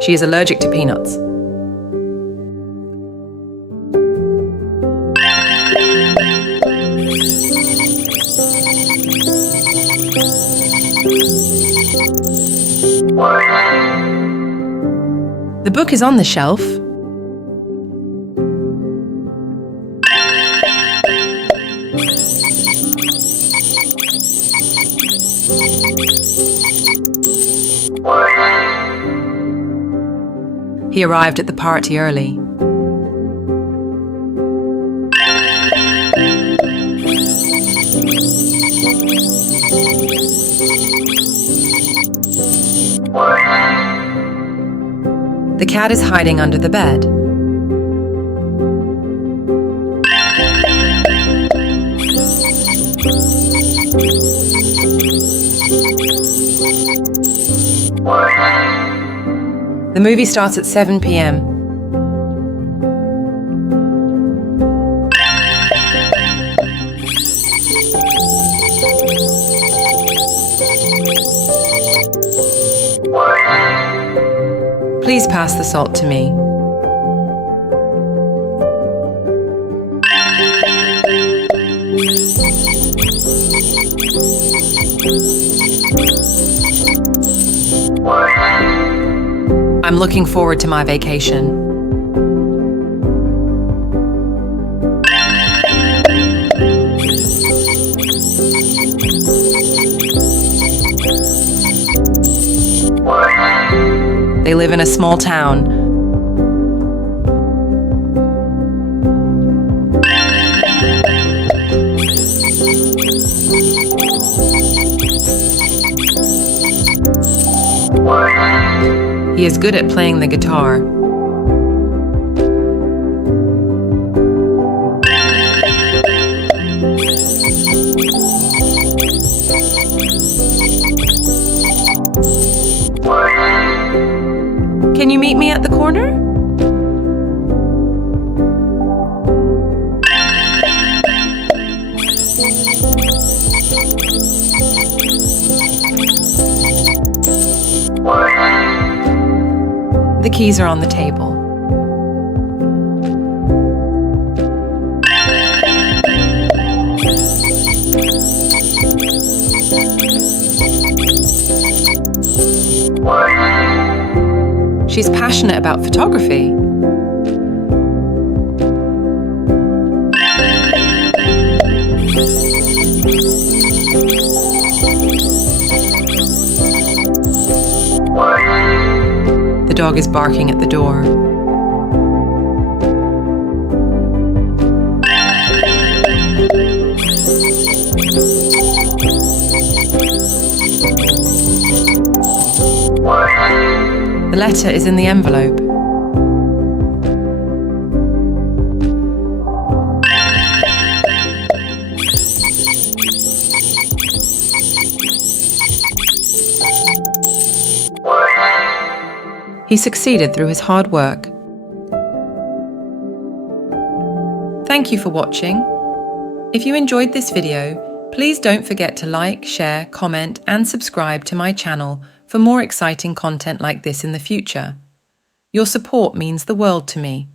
She is allergic to peanuts. The book is on the shelf. He arrived at the party early. The cat is hiding under the bed. The movie starts at 7 p.m. Please pass the salt to me. I'm looking forward to my vacation. They live in a small town. He is good at playing the guitar. Can you meet me at the corner? The keys are on the table. She's passionate about photography. The dog is barking at the door. The letter is in the envelope. He succeeded through his hard work. Thank you for watching. If you enjoyed this video, please don't forget to like, share, comment, and subscribe to my channel for more exciting content like this in the future. Your support means the world to me.